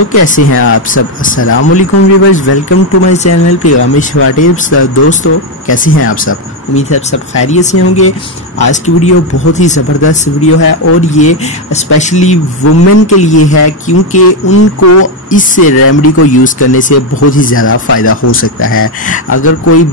तो कैसे हैं आप सब। अस्सलाम वालेकुम viewers, welcome to my channel पैगामिश टिप्स। दोस्तों कैसे हैं आप सब, उम्मीद है आप सब खैरियत से होंगे। आज की वीडियो बहुत ही ज़बरदस्त वीडियो है और ये स्पेशली वुमेन के लिए है, क्योंकि उनको इस रेमेडी को यूज़ करने से बहुत ही ज़्यादा फ़ायदा हो सकता है। अगर कोई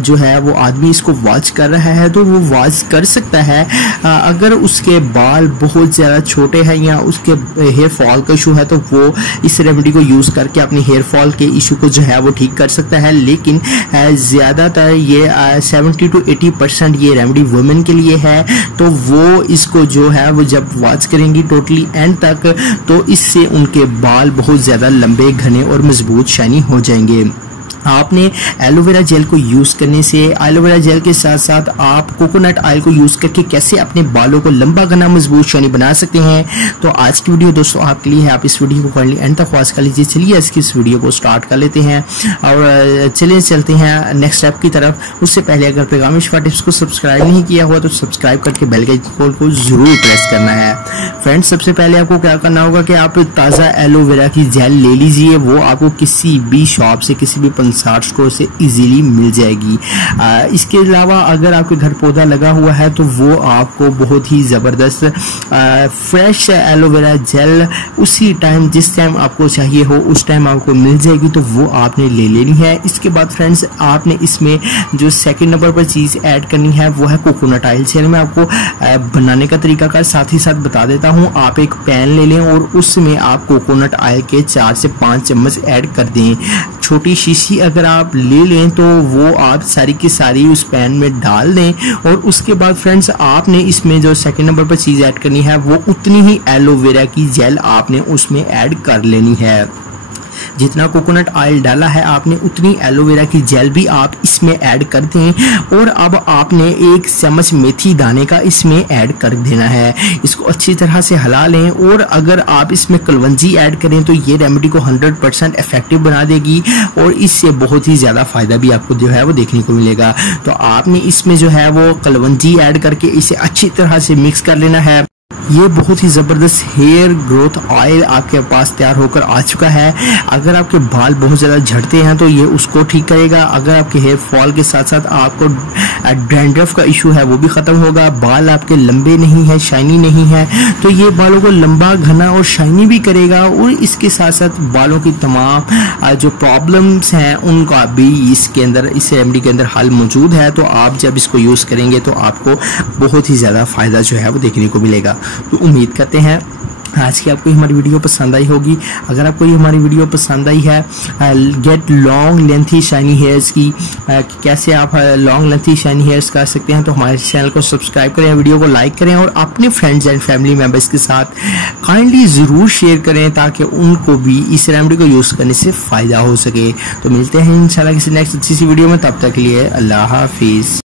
जो है वो आदमी इसको वॉच कर रहा है तो वो वॉच कर सकता है। अगर उसके बाल बहुत ज़्यादा छोटे हैं या उसके हेयर फॉल का इशू है तो वो इस रेमेडी को यूज़ करके अपने हेयर फॉल के इशू को जो है वो ठीक कर सकता है। लेकिन ज़्यादातर ये 70 to 80% ये रेमेडी वुमेन के लिए है, तो वो इसको जो है वो जब वॉच करेंगी टोटली एंड तक, तो इससे उनके बाल बहुत ज़्यादा लंबे, घने और मजबूत शाइनी हो जाएंगे। आपने एलोवेरा जेल को यूज करने से, एलोवेरा जेल के साथ साथ आप कोकोनट ऑयल को यूज करके कैसे अपने बालों को लंबा, घना, मजबूत, शाइनी बना सकते हैं। तो आज की वीडियो दोस्तों आपके लिए है, आप इस वीडियो को कर ली एंड तक वॉच कर लीजिए। चलिए इस वीडियो को स्टार्ट कर लेते हैं और चलिए चलते हैं नेक्स्ट स्टेप की तरफ। उससे पहले अगर पैगामिश टिप्स को सब्सक्राइब नहीं किया हुआ तो सब्सक्राइब करके बेल के आइकन को जरूर प्रेस करना है। फ्रेंड्स, सबसे पहले आपको क्या करना होगा कि आप ताज़ा एलोवेरा की जेल ले लीजिए। वो आपको किसी भी शॉप से, किसी भी स्टोर से इजीली मिल जाएगी। इसके अलावा अगर आपके घर पौधा लगा हुआ है तो वो आपको बहुत ही ज़बरदस्त फ्रेश एलोवेरा जेल उसी टाइम, जिस टाइम आपको चाहिए हो उस टाइम आपको मिल जाएगी, तो वो आपने ले लेनी है। इसके बाद फ्रेंड्स, आपने इसमें जो सेकंड नंबर पर चीज़ ऐड करनी है वो है कोकोनट ऑयल। चलिए मैं आपको बनाने का तरीका का साथ ही साथ बता देता हूँ। आप एक पैन ले लें और उसमें आप कोकोनट ऑयल के 4 से 5 चम्मच ऐड कर दें। छोटी शीशी अगर आप ले लें तो वो आप सारी की सारी उस पैन में डाल दें और उसके बाद फ्रेंड्स, आपने इसमें जो सेकंड नंबर पर चीज़ ऐड करनी है वो उतनी ही एलोवेरा की जेल आपने उसमें ऐड कर लेनी है। जितना कोकोनट ऑयल डाला है आपने उतनी एलोवेरा की जेल भी आप इसमें ऐड कर दें और अब आपने 1 चम्मच मेथी दाने का इसमें ऐड कर देना है। इसको अच्छी तरह से हिला लें और अगर आप इसमें कलवंजी ऐड करें तो ये रेमेडी को 100% इफेक्टिव बना देगी और इससे बहुत ही ज़्यादा फायदा भी आपको जो है वो देखने को मिलेगा। तो आपने इसमें जो है वो कलवंजी ऐड करके इसे अच्छी तरह से मिक्स कर लेना है। ये बहुत ही ज़बरदस्त हेयर ग्रोथ ऑयल आपके पास तैयार होकर आ चुका है। अगर आपके बाल बहुत ज़्यादा झड़ते हैं तो ये उसको ठीक करेगा। अगर आपके हेयर फॉल के साथ साथ आपको डैंड्रफ का इशू है वो भी ख़त्म होगा। बाल आपके लंबे नहीं है, शाइनी नहीं है, तो ये बालों को लंबा, घना और शाइनी भी करेगा और इसके साथ साथ बालों की तमाम जो प्रॉब्लम्स हैं उनका भी इसके अंदर, इस रेमेडी के अंदर हल मौजूद है। तो आप जब इसको यूज़ करेंगे तो आपको बहुत ही ज़्यादा फ़ायदा जो है वो देखने को मिलेगा। तो उम्मीद करते हैं आज की आपको हमारी वीडियो पसंद आई होगी। अगर आपको ये हमारी वीडियो पसंद आई है, gate long lengthy shiny hairs की, कैसे आप लॉन्ग लेंथी शाइनी हेयर्स कर सकते हैं, तो हमारे चैनल को सब्सक्राइब करें, वीडियो को लाइक करें और अपने फ्रेंड्स एंड फैमिली मेम्बर्स के साथ काइंडली ज़रूर शेयर करें ताकि उनको भी इस रेमेडी को यूज़ करने से फ़ायदा हो सके। तो मिलते हैं इंशाल्लाह किसी नेक्स्ट अच्छी सी वीडियो में, तब तक के लिए अल्लाह हाफिज़।